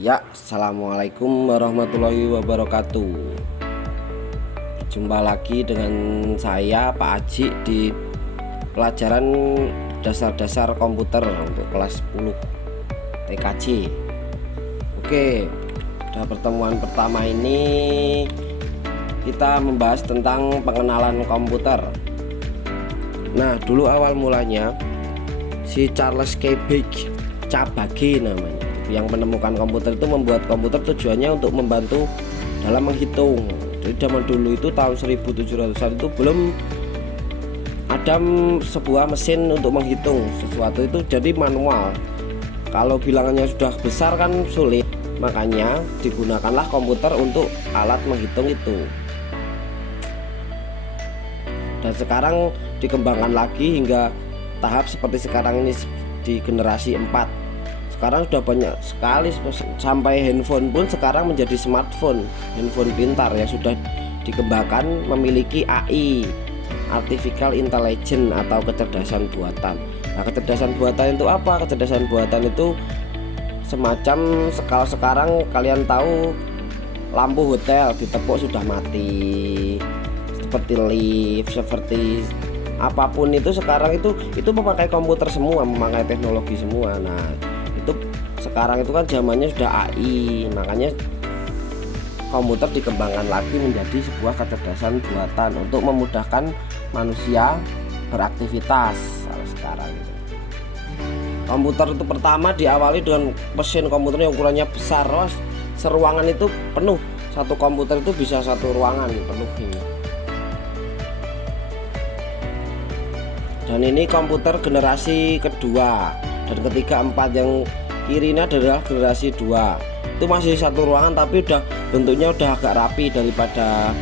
Ya, assalamualaikum warahmatullahi wabarakatuh. Jumpa lagi dengan saya Pak Aji di pelajaran dasar-dasar komputer untuk kelas 10 TKJ. Oke, pada pertemuan pertama ini kita membahas tentang pengenalan komputer. Nah, dulu awal mulanya si Charles Babbage namanya, yang menemukan komputer itu membuat komputer tujuannya untuk membantu dalam menghitung. Jadi zaman dulu itu tahun 1700-an itu belum ada sebuah mesin untuk menghitung sesuatu, itu jadi manual. Kalau bilangannya sudah besar kan sulit, makanya digunakanlah komputer untuk alat menghitung itu. Dan sekarang dikembangkan lagi hingga tahap seperti sekarang ini di generasi 4. Sekarang sudah banyak sekali, sampai handphone pun sekarang menjadi smartphone, handphone pintar yang sudah dikembangkan memiliki AI, Artificial Intelligence atau kecerdasan buatan. Nah, kecerdasan buatan itu apa? Kecerdasan buatan itu semacam, kalau sekarang kalian tahu lampu hotel ditepuk sudah mati, seperti lift, seperti apapun itu sekarang itu memakai komputer semua, memakai teknologi semua. Nah, itu sekarang itu kan zamannya sudah AI, makanya komputer dikembangkan lagi menjadi sebuah kecerdasan buatan untuk memudahkan manusia beraktivitas. Kalau sekarang itu komputer itu pertama diawali dengan mesin komputer yang ukurannya besar, seruangan itu penuh, satu komputer itu bisa satu ruangan penuh ini. Dan ini komputer generasi kedua, dan ketiga, 4 yang kiri ini adalah generasi 2. Itu masih satu ruangan tapi udah bentuknya udah agak rapi daripada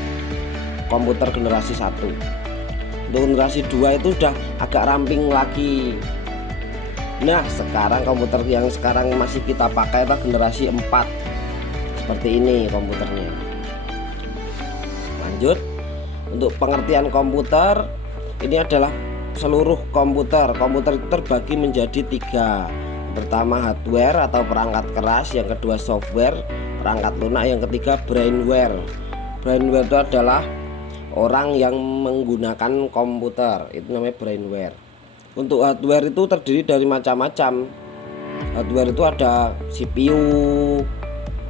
komputer generasi 1. Untuk generasi 2 itu udah agak ramping lagi. Nah, sekarang komputer yang sekarang masih kita pakai adalah generasi 4. Seperti ini komputernya. Lanjut, untuk pengertian komputer, ini adalah seluruh komputer. Komputer itu terbagi menjadi 3. Pertama hardware atau perangkat keras, yang kedua software, perangkat lunak, yang ketiga brainware. Brainware itu adalah orang yang menggunakan komputer, itu namanya brainware. Untuk hardware itu terdiri dari macam-macam. Hardware itu ada CPU,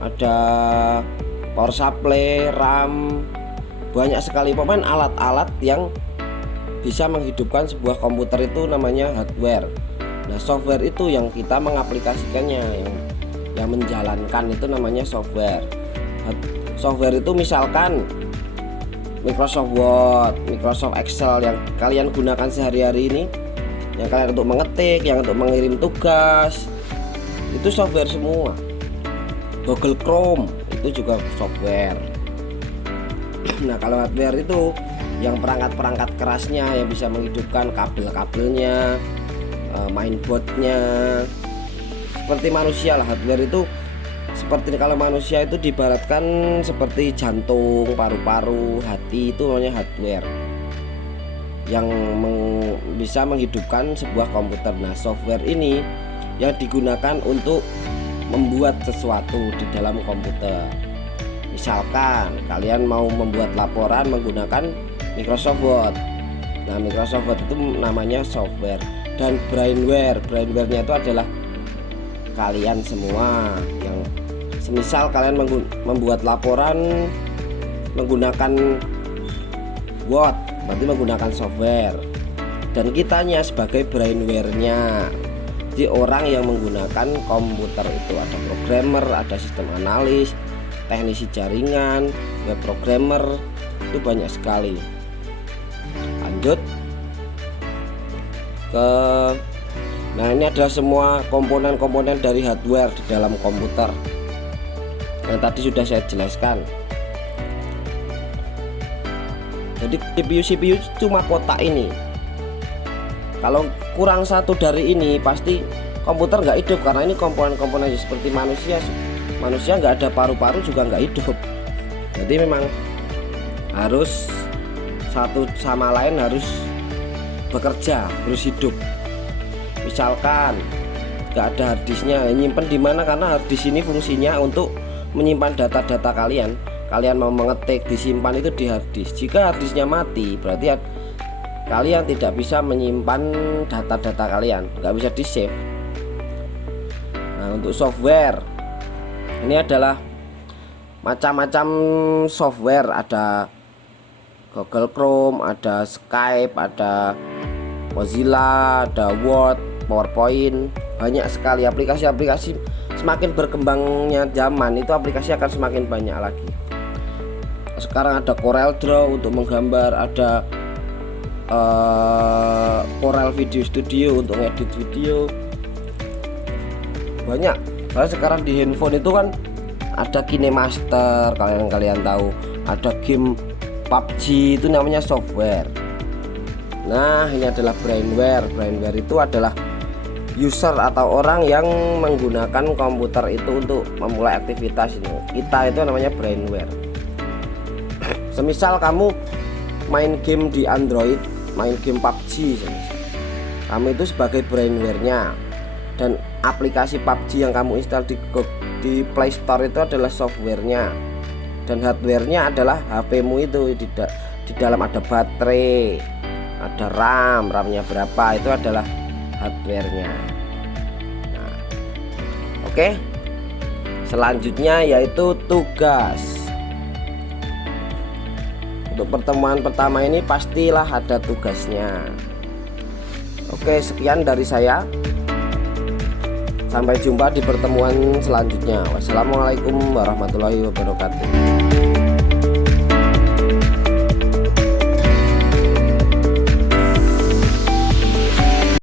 ada power supply, RAM, banyak sekali pemain alat-alat yang bisa menghidupkan sebuah komputer, itu namanya hardware. Nah, software itu yang kita mengaplikasikannya, yang menjalankan, itu namanya software. Software itu misalkan Microsoft Word, Microsoft Excel yang kalian gunakan sehari-hari ini, yang kalian untuk mengetik, yang untuk mengirim tugas, itu software semua. Google Chrome itu juga software. Nah, kalau hardware itu yang perangkat-perangkat kerasnya yang bisa menghidupkan kabel-kabelnya, mainboardnya, seperti manusia lah. Hardware itu seperti, kalau manusia itu diibaratkan seperti jantung, paru-paru, hati, itu namanya hardware yang bisa menghidupkan sebuah komputer. Nah, software ini yang digunakan untuk membuat sesuatu di dalam komputer. Misalkan kalian mau membuat laporan menggunakan Microsoft Word. Nah, Microsoft Word itu namanya software. Dan brainware-nya itu adalah kalian semua yang semisal kalian membuat laporan menggunakan Word, berarti menggunakan software. Dan kitanya sebagai brainware-nya, jadi orang yang menggunakan komputer itu ada programmer, ada sistem analis, teknisi jaringan, web programmer, itu banyak sekali. Lanjut ke, nah ini adalah semua komponen-komponen dari hardware di dalam komputer yang tadi sudah saya jelaskan. Jadi CPU cuma kotak ini. Kalau kurang satu dari ini pasti komputer nggak hidup, karena ini komponen-komponen seperti manusia. Manusia nggak ada paru-paru juga nggak hidup. Jadi memang harus satu sama lain harus bekerja, harus hidup. Misalkan gak ada harddisknya. Nyimpen di mana? Karena harddisk ini fungsinya untuk menyimpan data-data kalian. Kalian mau mengetik, disimpan itu di harddisk. Jika harddisknya mati, berarti kalian tidak bisa menyimpan data-data kalian, nggak bisa di save. Nah, untuk software ini adalah macam-macam software, ada Google Chrome, ada Skype, ada Mozilla, ada Word, PowerPoint, banyak sekali aplikasi-aplikasi. Semakin berkembangnya zaman itu aplikasi akan semakin banyak lagi. Sekarang ada CorelDRAW untuk menggambar, ada Corel Video Studio untuk ngedit video, banyak. Soalnya sekarang di handphone itu kan ada KineMaster, kalian tahu, ada game PUBG, itu namanya software. Nah, ini adalah brainware. Brainware itu adalah user atau orang yang menggunakan komputer itu untuk memulai aktivitas ini. Kita itu namanya brainware. Semisal kamu main game di Android, main game PUBG, kamu itu sebagai brainware-nya, dan aplikasi PUBG yang kamu install di Play Store itu adalah software-nya, dan hardware-nya adalah HP-mu itu. Di dalam ada baterai, ada RAM-nya berapa, itu adalah hardware-nya. Nah, oke. Selanjutnya yaitu tugas. Untuk pertemuan pertama ini pastilah ada tugasnya. Oke, sekian dari saya. Sampai jumpa di pertemuan selanjutnya. Wassalamualaikum warahmatullahi wabarakatuh.